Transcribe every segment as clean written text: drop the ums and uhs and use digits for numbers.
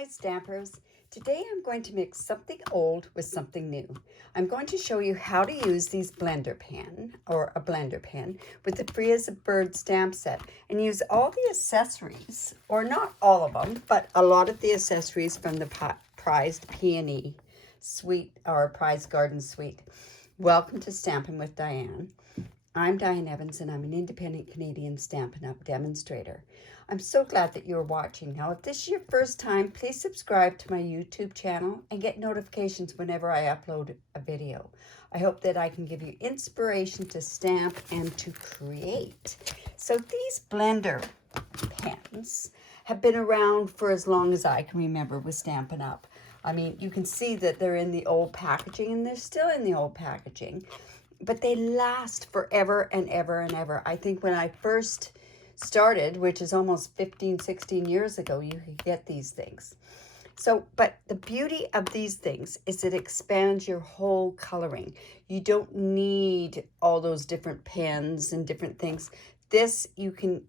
Hi Stampers! Today I'm going to mix something old with something new. I'm going to show you how to use these blender pen or a blender pen with the Free as a Bird stamp set and use all the accessories, or not all of them, but a lot of the accessories from the prized Peony suite or prize garden suite. Welcome to Stampin' with Diane. I'm Diane Evans and I'm an independent Canadian Stampin' Up Demonstrator. I'm so glad that you're watching. Now, if this is your first time, please subscribe to my YouTube channel and get notifications whenever I upload a video. I hope that I can give you inspiration to stamp and to create. So these blender pens have been around for as long as I can remember with Stampin' Up. I mean, you can see that they're in the old packaging and they're still in the old packaging. But they last forever and ever and ever. I think when I first started, which is almost 15, 16 years ago, you could get these things. So, but the beauty of these things is it expands your whole coloring. You don't need all those different pens and different things. This, you can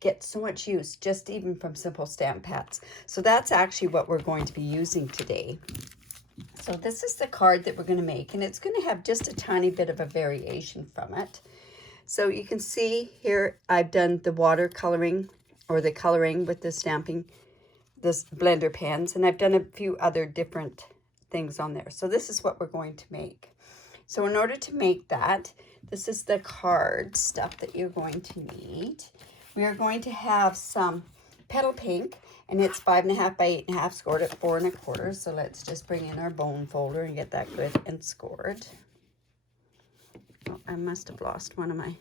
get so much use just even from simple stamp pads. So that's actually what we're going to be using today. So this is the card that we're going to make, and it's going to have just a tiny bit of a variation from it. So you can see here I've done the watercoloring or the coloring with the stamping, this blender pens, and I've done a few other different things on there. So this is what we're going to make. So in order to make that, this is the card stuff that you're going to need. We are going to have some petal pink, and it's 5.5 by 8.5, scored at 4 1/4. So let's just bring in our bone folder and get that good and scored. Oh, I must have lost one of my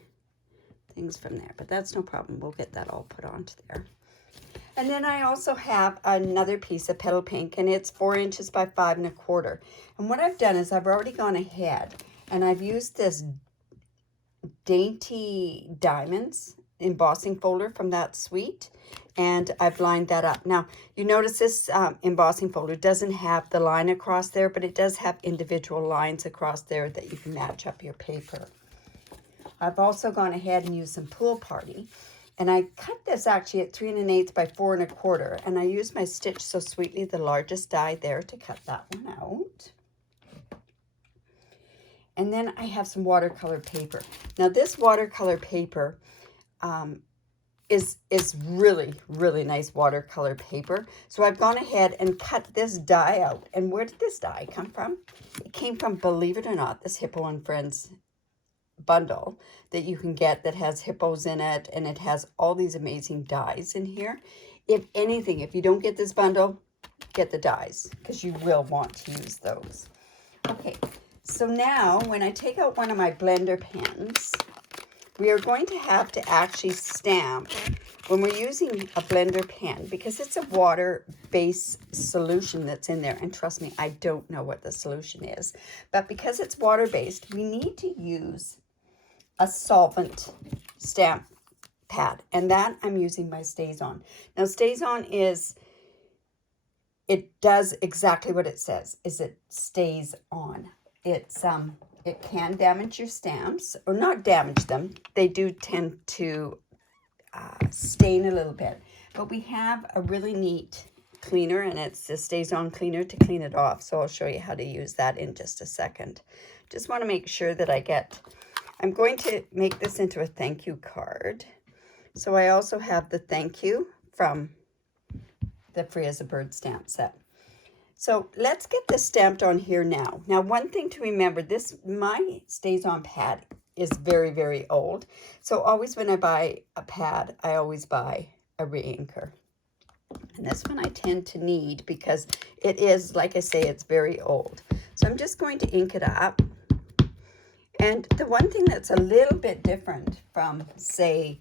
things from there, but that's no problem. We'll get that all put onto there. And then I also have another piece of petal pink, and it's 4 inches by 5 1/4. And what I've done is I've already gone ahead and I've used this Dainty Diamonds embossing folder from that suite, and I've lined that up. Now you notice this embossing folder doesn't have the line across there, but it does have individual lines across there that you can match up your paper. I've also gone ahead and used some Pool Party, and I cut this actually at 3 1/8 by 4 1/4, and I used my Stitch So Sweetly, the largest die there, to cut that one out. And then I have some watercolor paper. Now this watercolor paper is really, really nice watercolor paper. So I've gone ahead and cut this die out. And where did this die come from? It came from, believe it or not, this Hippo and Friends bundle that you can get that has hippos in it, and it has all these amazing dies in here. If anything, if you don't get this bundle, get the dies, because you will want to use those. Okay, so now when I take out one of my blender pens, we are going to have to actually stamp when we're using a blender pen, because it's a water-based solution that's in there. And trust me, I don't know what the solution is. But because it's water-based, we need to use a solvent stamp pad. And that I'm using my Stays On. Now, Stays On it does exactly what it says, is it stays on. It can damage your stamps, or not damage them. They do tend to stain a little bit. But we have a really neat cleaner, and it's the Stays On cleaner to clean it off. So I'll show you how to use that in just a second. Just want to make sure that I'm going to make this into a thank you card. So I also have the thank you from the Free as a Bird stamp set. So let's get this stamped on here now. Now, one thing to remember, my Stays On pad is very, very old. So always when I buy a pad, I always buy a re-inker. And this one I tend to need because it is, like I say, it's very old. So I'm just going to ink it up. And the one thing that's a little bit different from, say,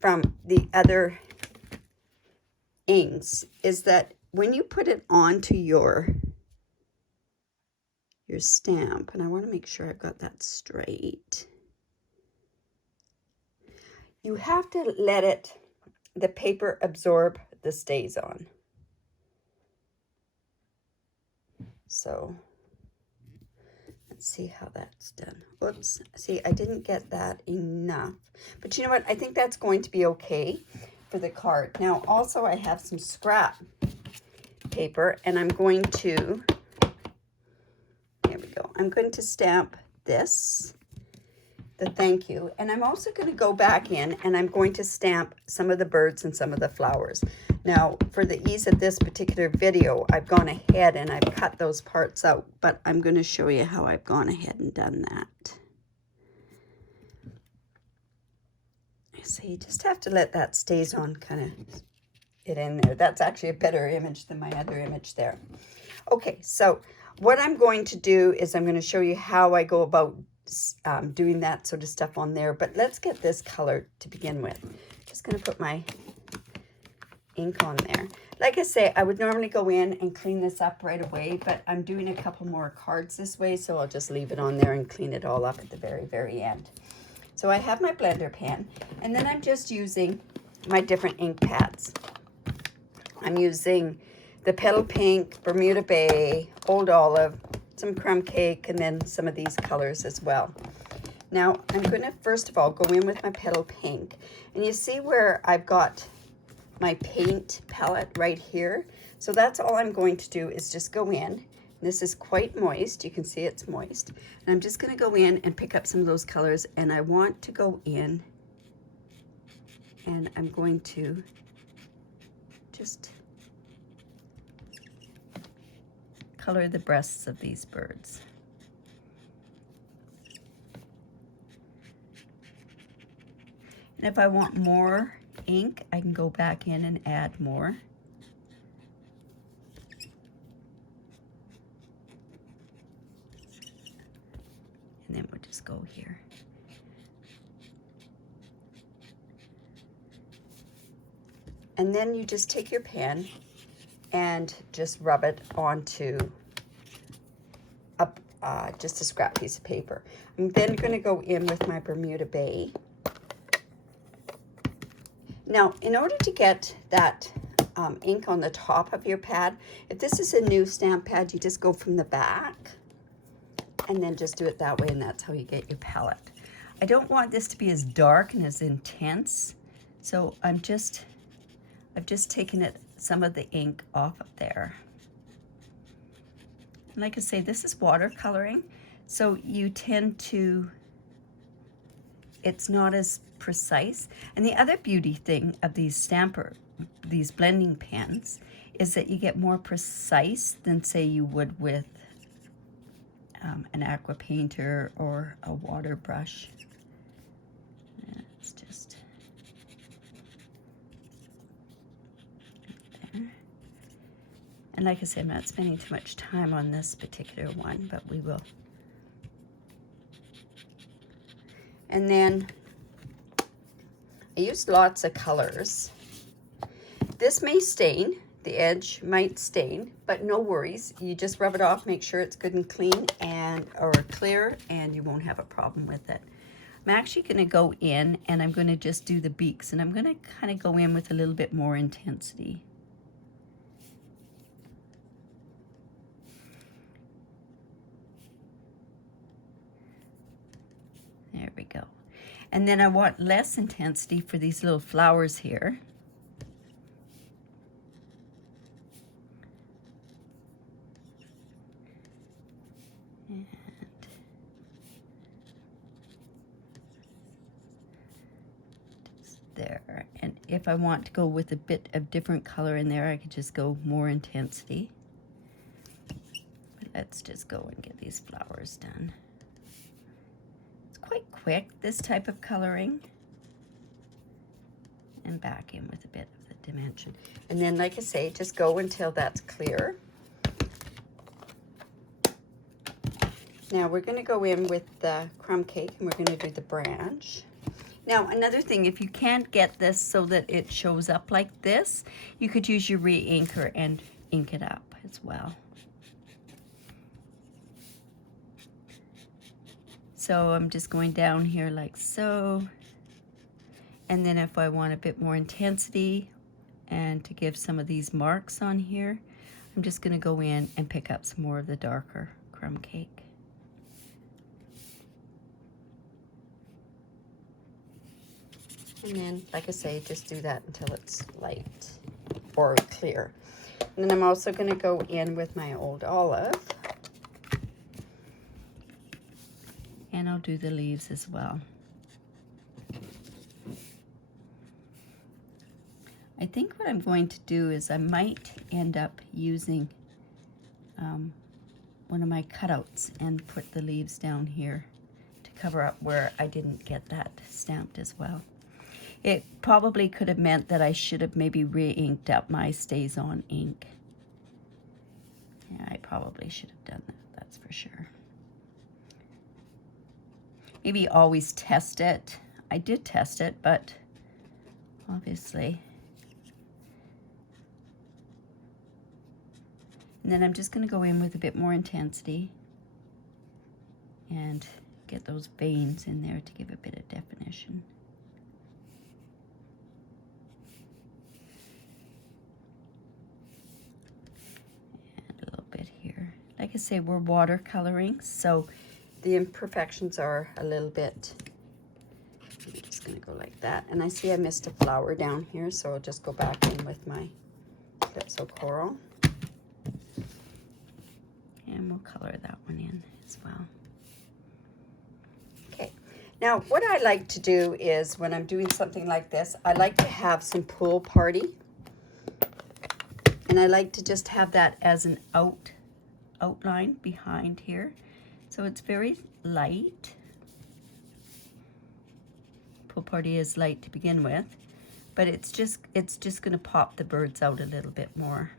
from the other inks is that when you put it onto your stamp, and I want to make sure I've got that straight, you have to let the paper absorb the Stays On. So let's see how that's done. Whoops, see, I didn't get that enough, but you know what, I think that's going to be okay for the card. Now also I have some scrap paper, and I'm going to, there we go, I'm going to stamp this, the thank you, and I'm also going to go back in and I'm going to stamp some of the birds and some of the flowers. Now for the ease of this particular video, I've gone ahead and I've cut those parts out, but I'm going to show you how I've gone ahead and done that. So you just have to let that stays on kind of it in there. That's actually a better image than my other image there. Okay, so what I'm going to do is I'm going to show you how I go about doing that sort of stuff on there. But let's get this color to begin with. Just going to put my ink on there. Like I say, I would normally go in and clean this up right away, but I'm doing a couple more cards this way, so I'll just leave it on there and clean it all up at the very, very end. So I have my blender pen, and then I'm just using my different ink pads. I'm using the Petal Pink, Bermuda Bay, Old Olive, some Crumb Cake, and then some of these colors as well. Now I'm going to first of all go in with my Petal Pink, and you see where I've got my paint palette right here. So that's all I'm going to do is just go in. This is quite moist. You can see it's moist. And I'm just going to go in and pick up some of those colors. And I want to go in and I'm going to just color the breasts of these birds. And if I want more ink, I can go back in and add more. And then we'll just go here. And then you just take your pen and just rub it onto just a scrap piece of paper. I'm then going to go in with my Bermuda Bay. Now, in order to get that ink on the top of your pad, if this is a new stamp pad, you just go from the back and then just do it that way, and that's how you get your palette. I don't want this to be as dark and as intense, so I've just taken some of the ink off of there. And like I say, this is watercoloring, so you tend to, it's not as precise. And the other beauty thing of these blending pens is that you get more precise than say you would with an aqua painter or a water brush. It's just there. And like I said, I'm not spending too much time on this particular one, but we will. And then I used lots of colors. This may stain, the edge might stain, but no worries. You just rub it off, make sure it's good and clean or clear, and you won't have a problem with it. I'm actually going to go in and I'm going to just do the beaks, and I'm going to kind of go in with a little bit more intensity. There we go. And then I want less intensity for these little flowers here. And just there. And if I want to go with a bit of different color in there, I could just go more intensity. But let's just go and get these flowers done. Quite quick, this type of coloring, and back in with a bit of the dimension. And then, like I say, just go until that's clear. Now we're going to go in with the Crumb Cake, and we're going to do the branch. Now another thing, if you can't get this so that it shows up like this, you could use your re-inker and ink it up as well. So I'm just going down here like so. And then if I want a bit more intensity and to give some of these marks on here, I'm just going to go in and pick up some more of the darker Crumb Cake. And then, like I say, just do that until it's light or clear. And then I'm also going to go in with my old olive. And I'll do the leaves as well. I think what I'm going to do is I might end up using one of my cutouts and put the leaves down here to cover up where I didn't get that stamped as well. It probably could have meant that I should have maybe re-inked up my Stays On ink. Yeah, I probably should have done that, that's for sure. Maybe always test it. I did test it, but obviously. And then I'm just going to go in with a bit more intensity and get those veins in there to give a bit of definition. And a little bit here. Like I say, we're watercoloring, so the imperfections are a little bit. I'm just going to go like that. And I see I missed a flower down here, so I'll just go back in with my Calypso Coral. And we'll color that one in as well. Okay, now what I like to do is when I'm doing something like this, I like to have some pool party. And I like to just have that as an outline behind here. So it's very light. Pool party is light to begin with, but it's just going to pop the birds out a little bit more.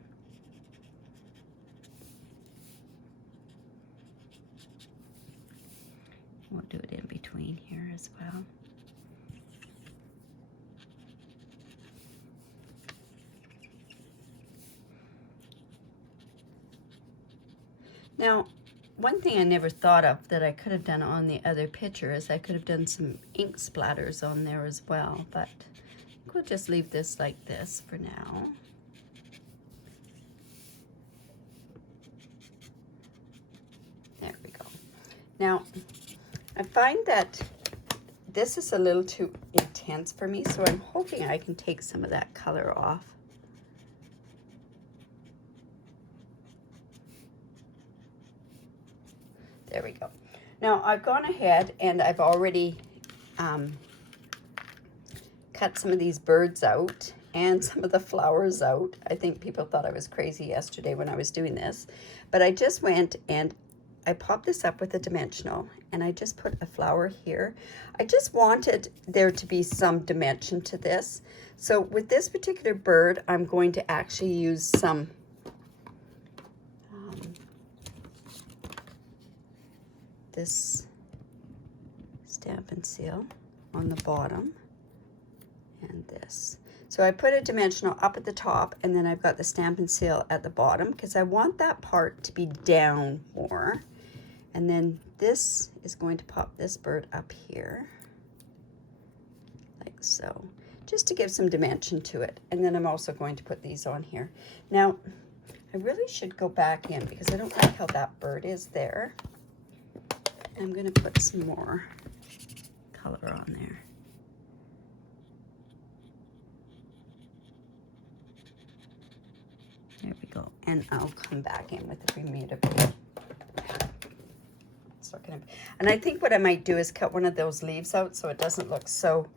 We'll do it in between here as well. Now, one thing I never thought of that I could have done on the other picture is I could have done some ink splatters on there as well, but we'll just leave this like this for now. There we go. Now, I find that this is a little too intense for me, so I'm hoping I can take some of that color off. There we go. Now I've gone ahead and I've already cut some of these birds out and some of the flowers out. I think people thought I was crazy yesterday when I was doing this, but I just went and I popped this up with a dimensional and I just put a flower here. I just wanted there to be some dimension to this. So with this particular bird, I'm going to actually use some this Stampin' Seal on the bottom and this. So I put a dimensional up at the top and then I've got the Stampin' Seal at the bottom because I want that part to be down more. And then this is going to pop this bird up here like so, just to give some dimension to it. And then I'm also going to put these on here. Now, I really should go back in because I don't like how that bird is there. I'm going to put some more color on there. There we go. And I'll come back in with the Bermuda blue. And I think what I might do is cut one of those leaves out so it doesn't look so,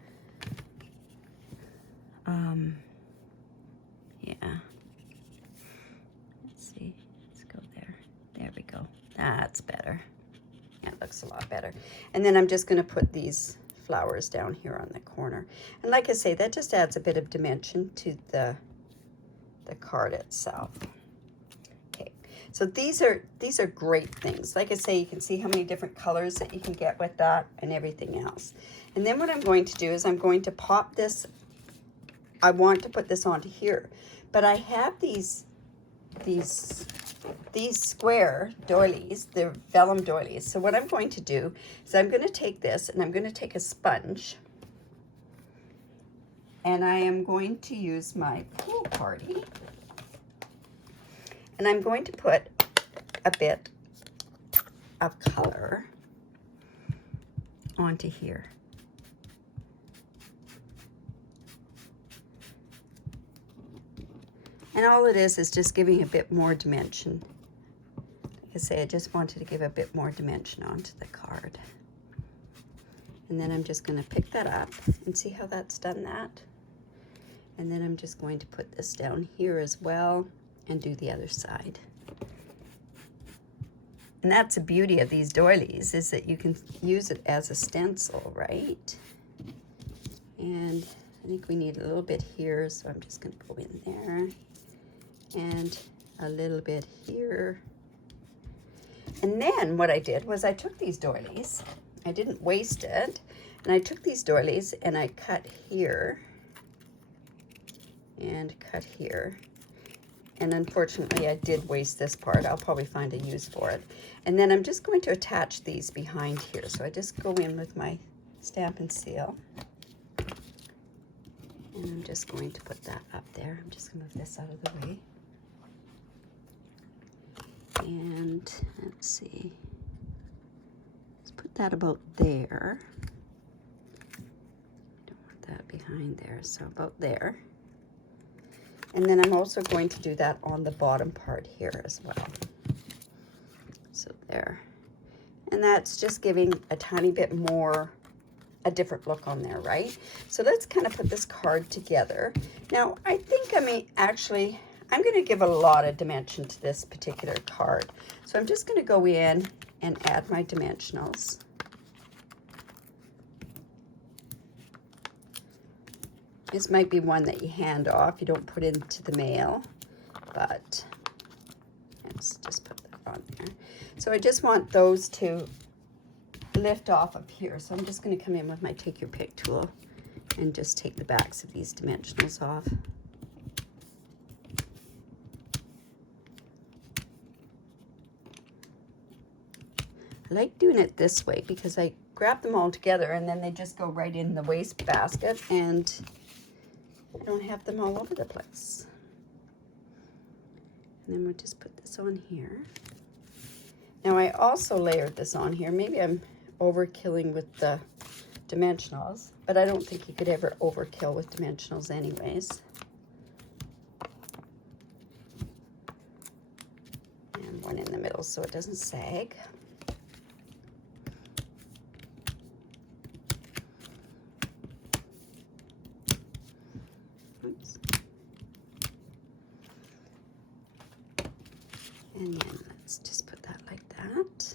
yeah. Let's see. Let's go there. There we go. That's better. It looks a lot better. And then I'm just going to put these flowers down here on the corner. And like I say, that just adds a bit of dimension to the card itself. Okay, so these are great things. Like I say, you can see how many different colors that you can get with that and everything else. And then what I'm going to do is I'm going to pop this. I want to put this onto here, but I have these square doilies, they're vellum doilies. So what I'm going to do is I'm going to take this and I'm going to take a sponge and I am going to use my Pool Party and I'm going to put a bit of color onto here. And all it is just giving a bit more dimension. Like I say, I just wanted to give a bit more dimension onto the card. And then I'm just going to pick that up and see how that's done that. And then I'm just going to put this down here as well and do the other side. And that's the beauty of these doilies, is that you can use it as a stencil, right? And I think we need a little bit here, so I'm just going to go in there. And a little bit here. And then what I did was I took these doilies, I didn't waste it, and I took these doilies and I cut here and cut here. And unfortunately I did waste this part. I'll probably find a use for it. And then I'm just going to attach these behind here. So I just go in with my Stampin' Seal. And I'm just going to put that up there. I'm just going to move this out of the way. And let's see. Let's put that about there. Don't want that behind there, so about there. And then I'm also going to do that on the bottom part here as well. So there. And that's just giving a tiny bit more, a different look on there, right? So let's kind of put this card together. Now, I think I'm going to give a lot of dimension to this particular card. So I'm just going to go in and add my dimensionals. This might be one that you hand off, you don't put into the mail, but let's just put that on there. So I just want those to lift off up here. So I'm just going to come in with my Take Your Pick tool and just take the backs of these dimensionals off. I like doing it this way because I grab them all together and then they just go right in the waste basket and I don't have them all over the place. And then we'll just put this on here. Now I also layered this on here. Maybe I'm overkilling with the dimensionals, but I don't think you could ever overkill with dimensionals anyways. And one in the middle so it doesn't sag. Oops. And then let's just put that like that.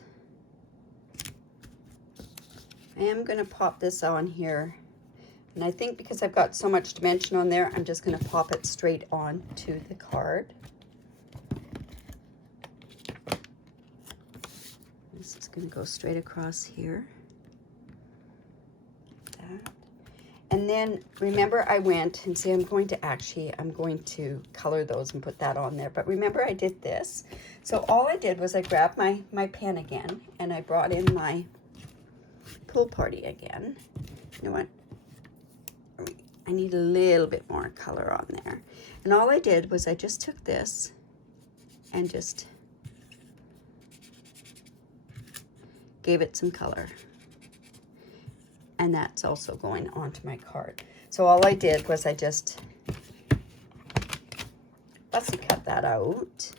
I am going to pop this on here, and I think because I've got so much dimension on there, I'm just going to pop it straight on to the card. This is going to go straight across here. Like that. And then remember I went and see I'm going to color those and put that on there. But remember I did this. So all I did was I grabbed my pen again and I brought in my Pool Party again. You know what? I need a little bit more color on there. And all I did was I just took this and just gave it some color. And that's also going onto my card. So all I did was I just fussy cut that out.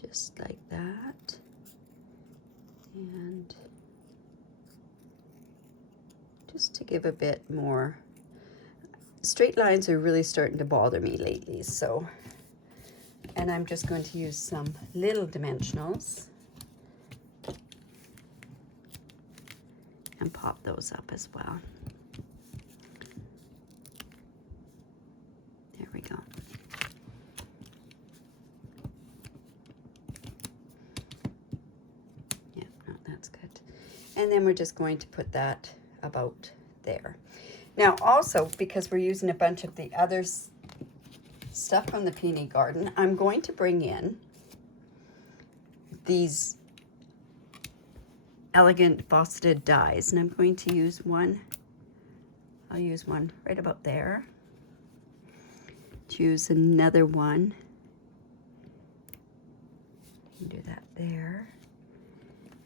Just like that. And just to give a bit more. Straight lines are really starting to bother me lately, so, and I'm just going to use some little dimensionals and pop those up as well. There we go. Yeah, no, that's good. And then we're just going to put that about there. Now also, because we're using a bunch of the other stuff from the Peony Garden, I'm going to bring in these elegant faceted dies, and I'm going to use one. I'll use one right about there. Choose another one there.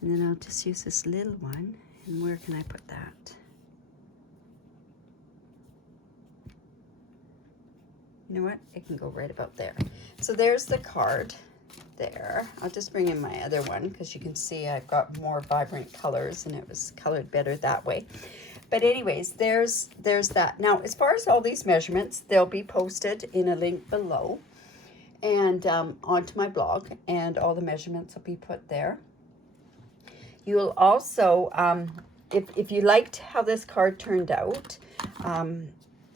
And then I'll just use this little one. And where can I put that? You know what? It can go right about there. So there's the card there. I'll just bring in my other one because you can see I've got more vibrant colors and it was colored better that way. But anyways, there's that. Now, as far as all these measurements, they'll be posted in a link below and onto my blog, and all the measurements will be put there. You'll also, if you liked how this card turned out,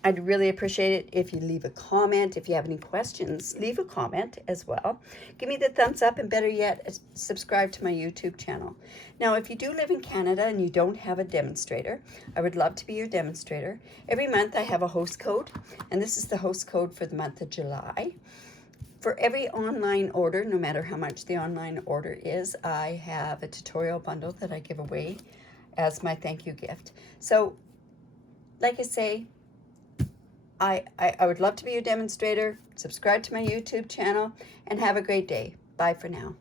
I'd really appreciate it if you leave a comment. If you have any questions, leave a comment as well. Give me the thumbs up, and better yet, subscribe to my YouTube channel. Now, if you do live in Canada and you don't have a demonstrator, I would love to be your demonstrator. Every month I have a host code, and this is the host code for the month of July. For every online order, no matter how much the online order is, I have a tutorial bundle that I give away as my thank you gift. So, like I say, I would love to be your demonstrator. Subscribe to my YouTube channel and have a great day. Bye for now.